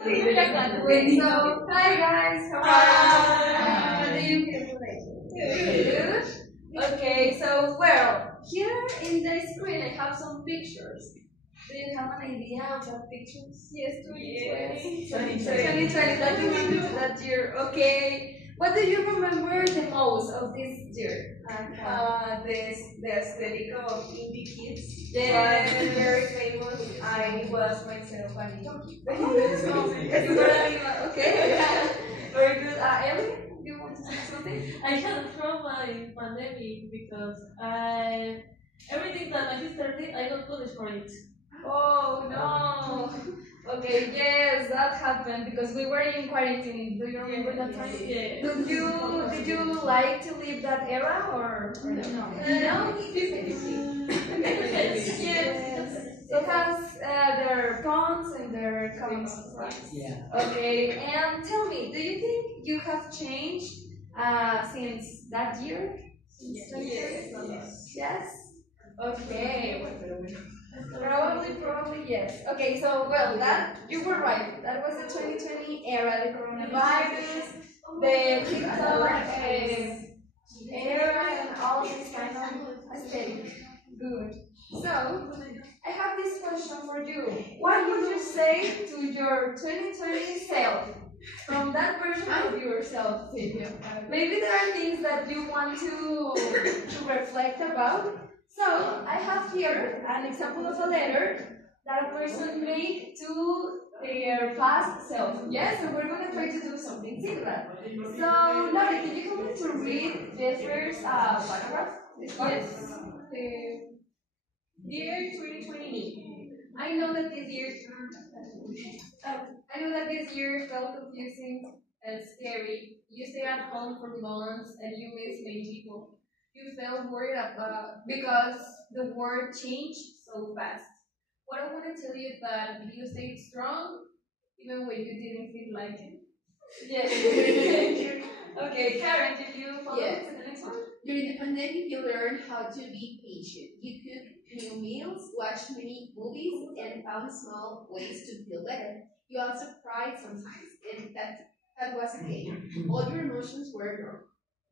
So, hi guys, how are you? How do you feel today? Good. Okay, so well, here in the screen I have some pictures. Do you have an idea of what pictures? Yes, 2020. 2020, that remember to that year. Okay. What do you remember the most of this year? The aesthetic of indie kids Yes. was very famous. I was myself an Itoki. You were animal. Okay. Very good. Ellie, you want to say something? I had trauma in pandemic because everything that my sister did, I got punished for it. Oh no. Okay, yes, that happened because we were in quarantine. Do you remember that time? Yeah. Did you like to live that era or no? No? Yes. It has their pros and their cons, right? Yeah. Okay, and tell me, do you think you have changed since that year? Since 2020? Yes. Okay. Probably yes. Okay, so well, that you were right. That was the 2020 era, the coronavirus, the TikTok era, and all this kind of aesthetic. Good. So, I have this question for you. What would you say to your 2020 self? From that version of yourself, Silvia. Maybe there are things that you want to reflect about. So, I have here an example of a letter that a person made to their past self. Yes, and we're going to try to do something similar. So, Lori, can you help me to read the first paragraph? Yes. Dear 2020, I know that this year, I know that this year felt confusing and scary. You stayed at home for months and you missed many people. You felt worried about because the world changed so fast. What I want to tell you is that you stayed strong even when you didn't feel like it. Yes. Okay, Karen, did you follow Yes. to the next one? During the pandemic, you learned how to be patient. You cooked new meals, watched many movies, and found small ways to feel better. You also cried sometimes, and that was okay. All your emotions were normal.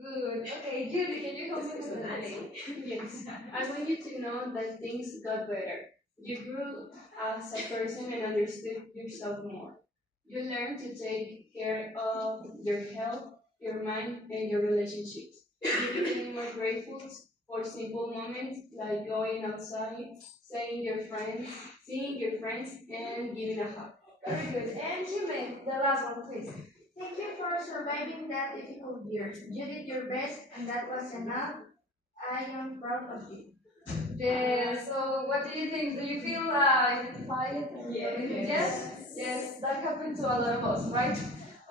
Good. Okay, Julie, can you help me with the next one? Yes, I want you to know that things got better. You grew as a person and understood yourself more. You learned to take care of your health, your mind, and your relationships. You became more grateful for simple moments like going outside, seeing your friends, and giving a hug. Very good. And Jimmy, the last one, please. Thank you for surviving that difficult year. You did your best, and that was enough. I am proud of you. Yeah, so what do you think? Do you feel identified? Yes? Yes, that happened to a lot of us, right?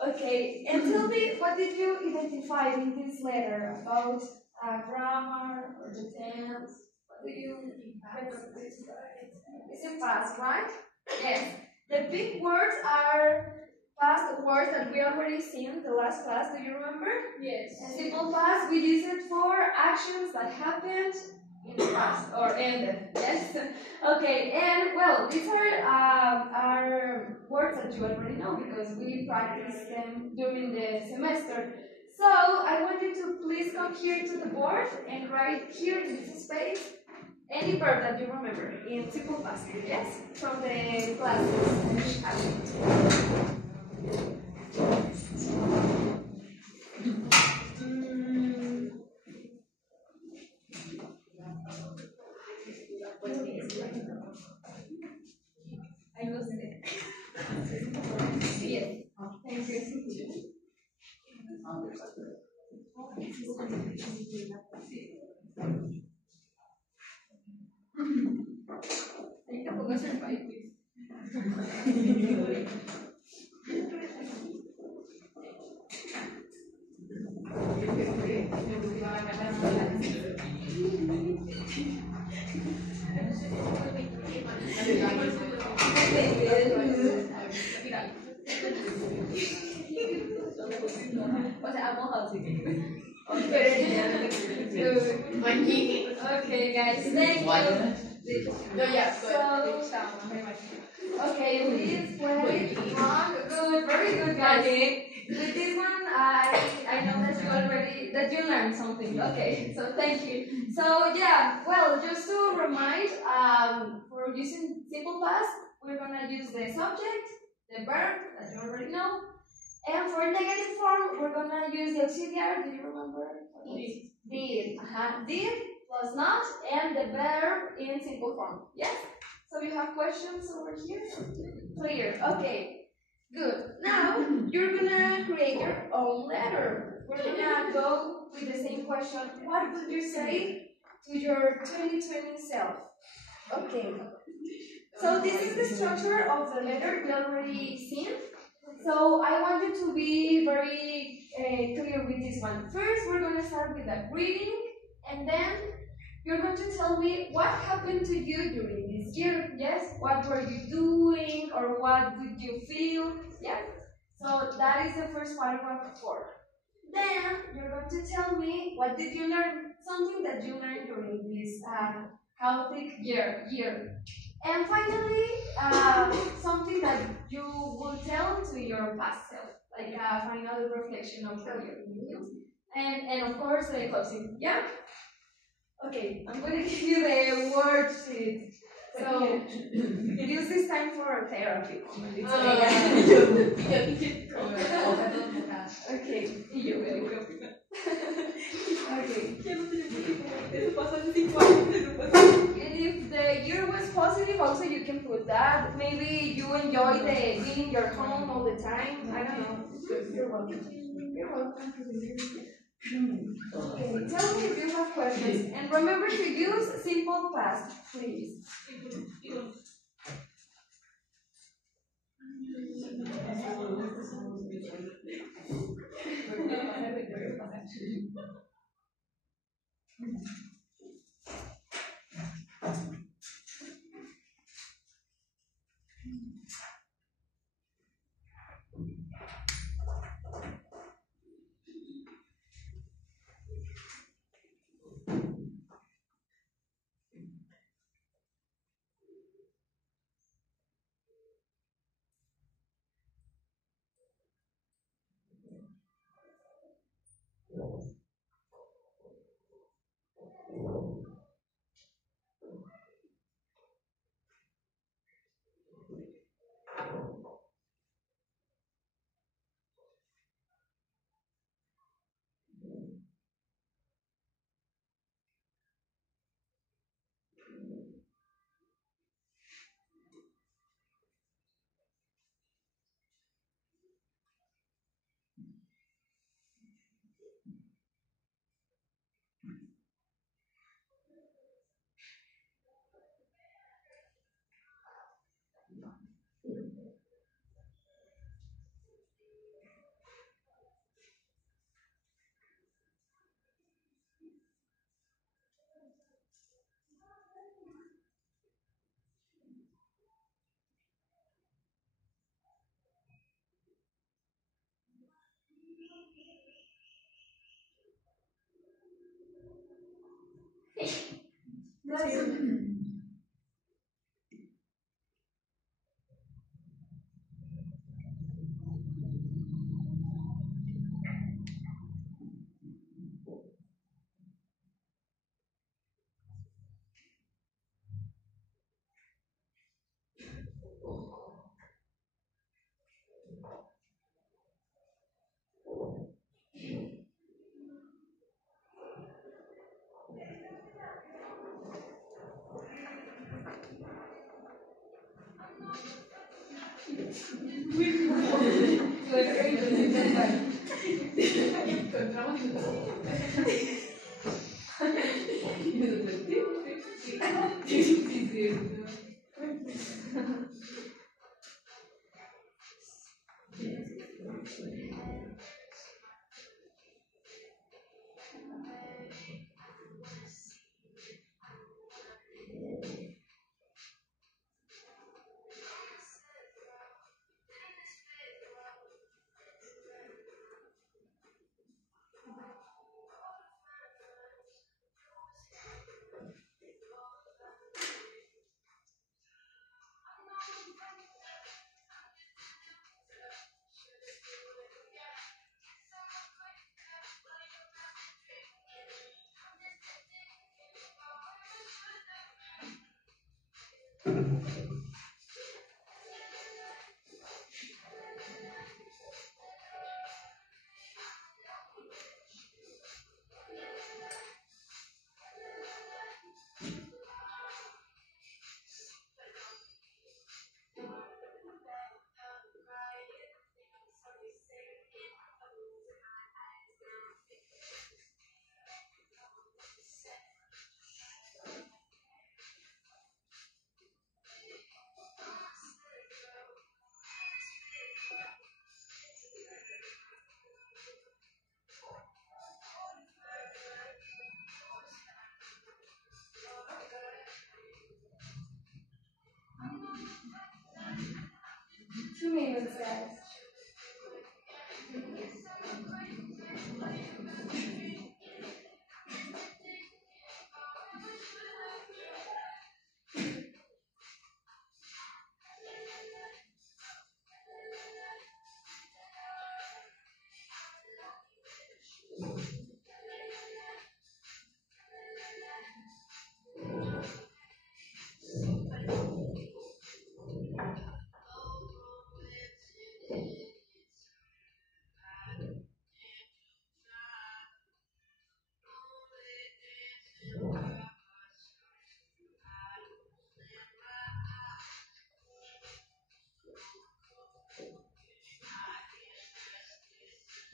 Okay, and tell me, what did you identify in this letter about grammar or the tense? What do you It's in past, right? Yes. The big words are past words that we already seen the last class. Do you remember? yes. Simple past, we use it for actions that happened in the past or ended. Yes. Okay. And well, these are words that you already know because we practiced them during the semester. So I want you to please come here to the board and write here in this space any verb that you remember in simple past. Yes, from the classes. I lost it. Yes. Thank you. Ahí tampoco es el país, please. O sea, I'm mojado, así que. Okay, guys, thank you. No, yeah, So, okay, please play on Okay. With this one, I know that you learned something. Okay, so thank you. So yeah, well, just to remind, for using simple past, we're gonna use the subject, the verb that you already know, and for negative form, we're gonna use the auxiliary. Do you remember? Did. Did plus not, and the verb in simple form. Yes. So you have questions over here? Clear. Okay. Good. Now you're gonna create your own letter. We're gonna go with the same question. What would you say to your 2020 self? Okay. So this is the structure of the letter you already seen. So I want you to be very clear with this one. First, we're gonna start with a greeting, and then you're going to tell me what happened to you during this year. Yes? What were you doing or what did you feel? Yeah? So that is the first paragraph 4. Then you're going to tell me what did you learn? Something that you learned during this chaotic year. And finally, something that you will tell to your past self, like a final reflection of the year. And of course, the closing. Yeah? Okay, I'm going to give you the worksheet. So, use this time for therapy. Okay, you will go. Okay. And if the year was positive, also you can put that. Maybe you enjoy the being in your home all the time. I don't know. You're welcome. You're welcome. Okay, tell me if you have questions. And remember to use simple past, please.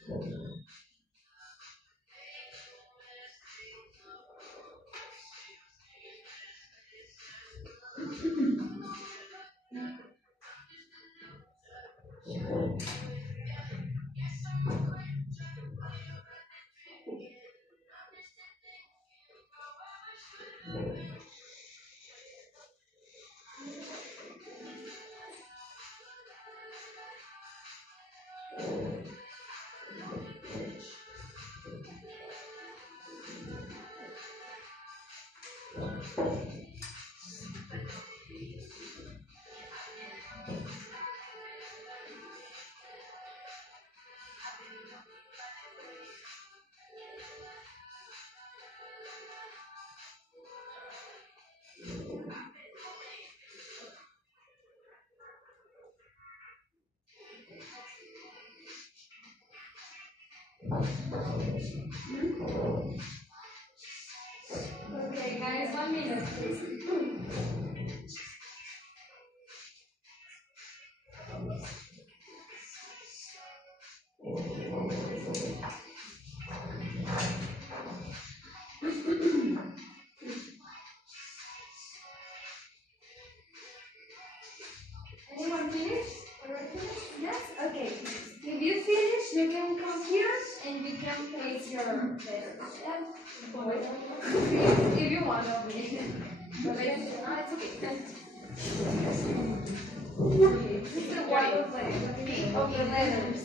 Okay, guys, 1 minute, please. Anyone finish? Already finished? Yes? Okay. If you finish, you can come here and you can place your letters. Yeah? If you want, obviously. But it's okay. This is the one of the letters.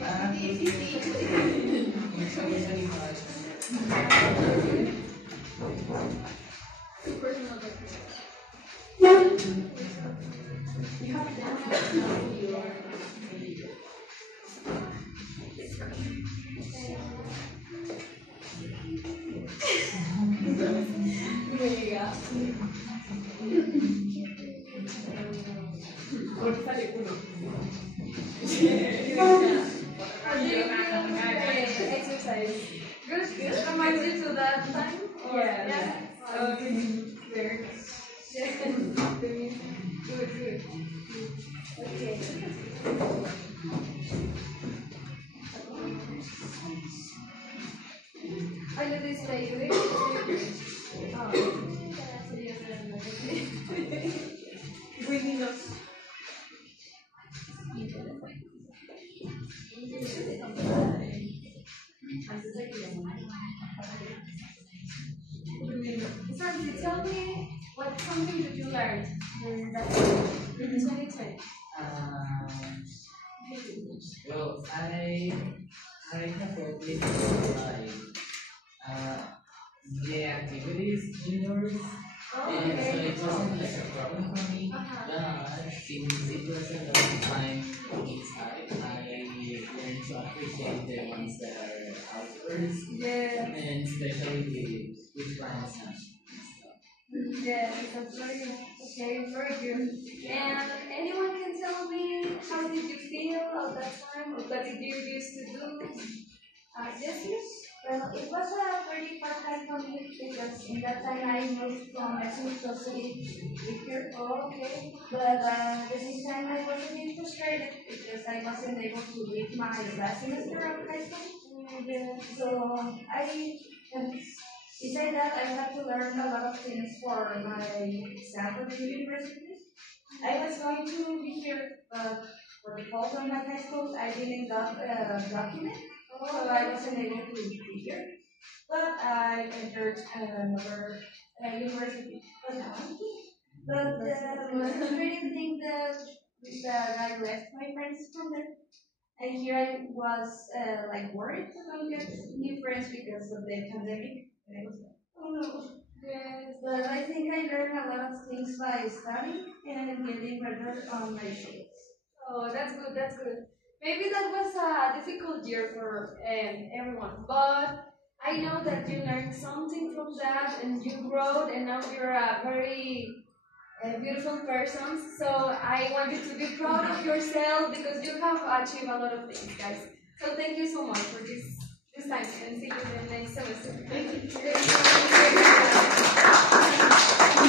How do you feel the exercise? Good? Reminds you to that time? Or, yeah. Okay. Very good. Good. Okay. I know this way. Bringing up. Santi, tell me what something that you learned during that in 2020. Well, I have always like the activities indoors, and so it wasn't like a problem for me. But since it was a long time inside, I learned to appreciate the ones that are outdoors, Yeah. and especially with plants and stuff. Yeah, that's very very good. And anyone can tell me how did you feel at that time, or what did you used to do? Yes, yes. Well, it was a pretty hard time for me because in that time I moved from Mexico City here. Oh, okay. But at the same time I was a bit frustrated because I wasn't able to read my last semester of high school. So besides that, I had to learn a lot of things for my exam for the university. I was going to be here, but for the fall of my high school, I didn't got a document, so I wasn't able to be here. But I entered another university. But the frustrating thing that I left my friends from there. And here I was like worried to not get new friends because of the pandemic. And I was like, oh no. Yes. But I think I learned a lot of things by studying and getting better on my shapes. Oh, that's good. That's good. Maybe that was a difficult year for everyone, but I know that you learned something from that, and you growed, and now you're a very beautiful person. So I want you to be proud of yourself because you have achieved a lot of things, guys. So thank you so much for this time, and see you in the next semester. Thank you.